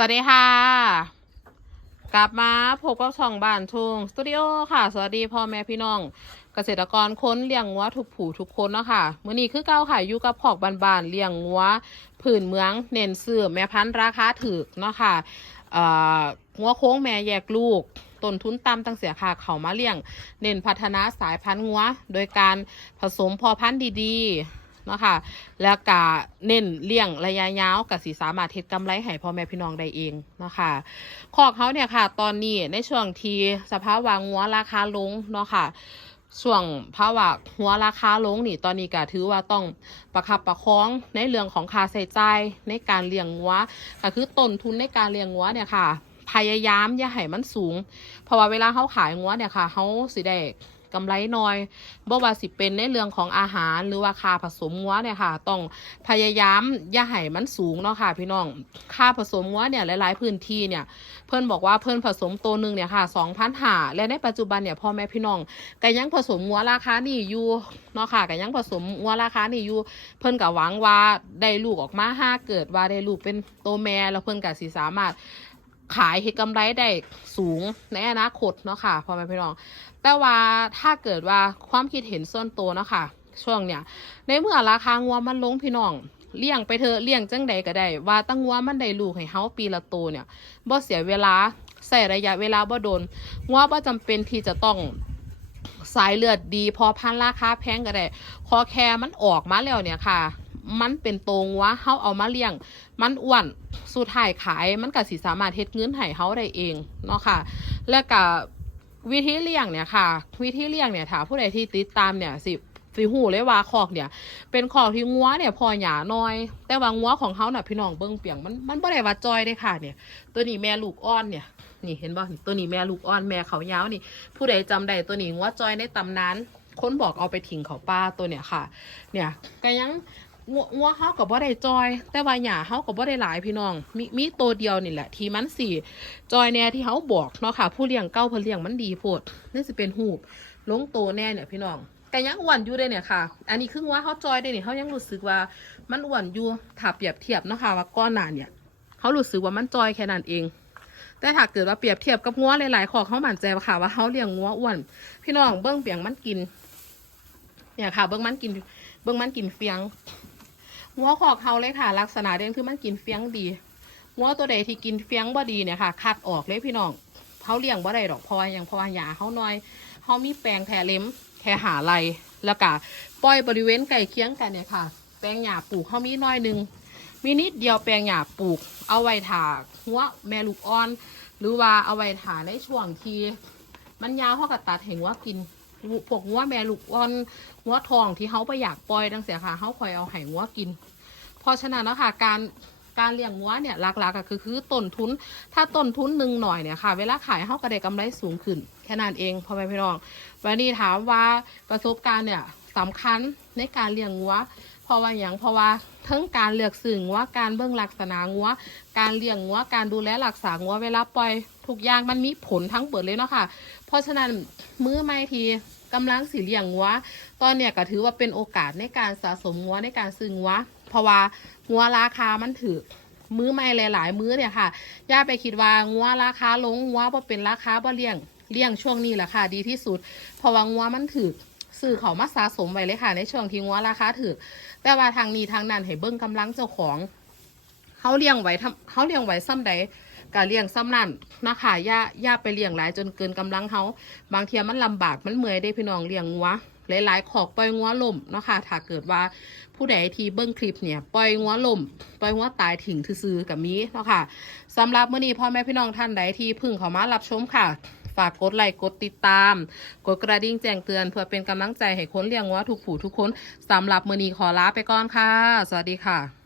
วัสดีค่ะ กลับมาพบกับช่องบ้านทุ่งสตูดิโอค่ะ สวัสดีพ่อแม่พี่น้อง เกษตรกรค้นเลี้ยงงัวทุกผู้ทุกคนเนาะค่ะมื้อนี้คือเก้าค่ะอยู่กับพอกบานๆเลี้ยงงัวผื่นเมืองเน้นซื้อแม่พันธุ์ราคาถูกเนาะค่ะเอ่องัวโค้งแม่แยกลูกต้นทุนต่ำตั้งเสียค่ะเขามาเลี้ยง เน้นพัฒนาสายพันธุ์งัวโดยการผสมพอพันธุ์ดีๆ เนาะค่ะ แล้วก็เน้นเลี้ยงระยะยาวกับสีสามารถเฮ็ดกำไรให้พ่อแม่พี่น้องได้เองเนาะค่ะคอกเขาเนี่ยค่ะ ตอนนี้ในช่วงที่สภาพวะงัวราคาลงเนาะค่ะช่วงภาวะหัวราคาลงนี่ตอนนี้ก็ถือว่าต้องประคับประคองในเรื่องของค่าใช้จ่ายในการเลี้ยงงัวก็คือต้นทุนในการเลี้ยงงัวเนี่ยค่ะ พยายามอย่าให้มันสูง เพราะว่าเวลาเขาขายงัวเนี่ยค่ะเขาสิได้ กำไรน้อยบ่ว่าสิเป็นในเรื่องของอาหารหรือว่าค่าผสมงัวเนี่ยค่ะ ต้องพยายามอย่าให้มันสูงเนาะค่ะ พี่น้องค่าผสมงัวเนี่ยหลาย ๆ พื้นที่เนี่ย เพื่อนบอกว่าเพื่อนผสมตัวหนึ่งเนี่ยค่ะสองพันหาและในปัจจุบันเนี่ยพ่อแม่พี่น้องก็ยังผสมงัวราคานี่อยู่เนาะค่ะก็ยังผสมงัวราคานี่อยู่เพิ่นก็หวังว่าได้ลูกออกมาห้าเกิดว่าได้ลูกเป็นตัวแม่แล้วเพิ่นก็สิสามารถ ขายเฮ็ดกำไรได้สูงในอนาคตเนาะค่ะพ่อแม่พี่น้อง แต่ว่าถ้าเกิดว่าความคิดเห็นส่วนตัวเนาะค่ะ ช่วงเนี้ยในเมื่อราคางัวมันลงพี่น้องเลี้ยงไปเถอะเลี้ยงจังใดก็ได้ ว่าตั้งงัวมันได้ลูกให้เฮาปีละตัวเนี่ยบ่เสียเวลาใส่ระยะเวลาบ่โดนงัวบ่จำเป็นที่จะต้องสายเลือดดี พอพันราคาแพงก็ได้ ขอแค่มันออกมาแล้วเนี่ยค่ะ มันเป็นโตวงัวเฮาเอามาเลี้ยง มันอ้วนสุดท้ายขาย มันก็สิสามารถเฮ็ดเงินให้เฮาได้เองเนาะค่ะ แล้วก็วิธีเลี้ยงเนี่ยค่ะ วิธีเลี้ยงเนี่ยถ้าผู้ใดที่ติดตามเนี่ยสิสิหูเลยว่าคอกเนี่ย เป็นคอกที่งัวเนี่ยพอหยาน้อย แต่ว่างัวของเขาน่ะพี่น้องเบิ่งเปียงมันมันบ่ได้ว่าจอยได้ค่ะเนี่ย ตัวนี้แม่ลูกอ่อนเนี่ยนี่เห็นบ่ตัวนี้แม่ลูกอ่อนแม่เขายาวนี่ ผู้ใดจำได้ตัวนี้งัวจอยในตำนานคนบอกเอาไปทิ้งเขาป้าตัวเนี่ยค่ะ เนี่ยก็ยัง งัวงัวเฮากับบ่ได้จอย แต่ว่าหญ้าเฮากับบ่ได้หลายพี่น้อง มีมีตัวเดียวนี่แหละ ที่มันสิจอยแน่ที่เฮาบอกเนาะค่ะ ผู้เลี้ยงเก่าเพิ่นเลี้ยงมันดีโพดนี่สิเป็นหูบลงโตแน่เนี่ยพี่น้อง แต่ยังอ้วนอยู่เด้เนี่ยค่ะ อันนี้คือว่าเฮาจอยได้เนี่ยเฮายังรู้สึกว่ามันอ้วนอยู่ถ้าเปรียบเทียบเนาะค่ะว่าก้อนหน้าเนี่ยเฮารู้สึกว่ามันจอยแค่นั้นเองแต่ถ้าเกิดว่าเปรียบเทียบกับงัวหลายๆขอเขาหมั่นใจค่ะว่าเฮาเลี้ยงงัวอ้วน พี่น้องเบิ่งเปียงมันกิน เนี่ยค่ะ เบิ่งมันกิน เบิ่งมันกินเฟียง หัวขอกเขาเลยค่ะ ลักษณะเด่นคือมันกินเฟียงดี หัวตัวใดที่กินเฟียงบ่ดีเนี่ยค่ะคัดออกเลยพี่น้องเขาเลี้ยงบ่ได้ดอกพราะว่าหยังพราะว่าหยาเขาน้อยเขามีแปลงแค่เล็มแค่หาไรแล้วก็ปล่อยบริเวณใกล้เคียงกันเนี่ยค่ะ แปลงหญ้าปลูกเขามีน้อยหนึงมีนิดเดียวแปลงหญ้าปลูก เอาไว้ถาหัวแม่ลูกอ่อน หรือว่าเอาไว้ถาในช่วงที่มันยาวเขาก็ตัดเห็นว่ากิน พวกหัวแม่ลูกอ่อนหัวทองที่เขาไปอยากปล่อยดังเสียค่ะเขาคอยเอาไห่หัวกิน เพราะฉะนั้นแล้วค่ะการการเลี้ยงหัวเนี่ยหลักๆก็คือคือต้นทุน ถ้าต้นทุนหนึ่งหน่อยเนี่ยค่ะ เวลาขายเขาก็ได้กำไรสูงขึ้น แค่นั้นเองพ่อแม่พี่น้อง วันนี้ถามว่าประสบการณ์เนี่ยสำคัญในการเลี้ยงงัว ราะว่าอย่างเพราะว่าทั้งการเลือกสื่องัวการเบื้องลักษณะงัวการเลี้ยงงัวการดูแลรักษางัวเวลาปล่อยทุกอย่างมันมีผลทั้งเปิดเลยเนาะค่ะ เพราะฉะนั้นมื้อไม่ทีกำลังสีเลี้ยงงัวตอนเนี้ยก็ถือว่าเป็นโอกาสในการสะสมงัวในการซื้องัวเพราะว่างัวราคามันถือมื้อไม่หลาย ๆ มื้อเนี่ยค่ะย่าไปคิดว่างัวราคาลงงัวบ่เป็นราคาบ่เลี้ยงเลี้ยงช่วงนี้แหละค่ะ ดีที่สุด เพราะว่างัวมันถือ ซื้อเขามาสะสมไว้เลยค่ะ ในช่วงที่งัวราคาถือแต่ว่าทางนี้ทางนั้นให้เบิ่งกำลังเจ้าของเขาเลี้ยงไว้ทำเขาเลี้ยงไว้ซ้ำใดก็เลี้ยงซ้ำนั่นนะคะย่าย่าไปเลี้ยงหลายจนเกินกำลังเขาบางเทียมันลำบากมันเมื่อยได้พี่น้องเลี้ยงงัวหลายๆขอกปล่อยงัวล่มนะค่ะถ้าเกิดว่าผู้ใดที่เบิ้งคลิปเนี่ยปล่อยงัวล่มปล่อยงัวตายถิ่งซื่อๆกับมีเนาะค่ะสำหรับมื้อนี้พ่อแม่พี่น้องท่านใดที่พึ่งเขามารับชมค่ะ ฝากกดไลค์กดติดตาม กดกระดิ่งแจ้งเตือนเพื่อเป็นกำลังใจให้คนเลี้ยงวัวทุกผู้ทุกคนสำหรับมือนีขอลาไปก่อนค่ะ สวัสดีค่ะ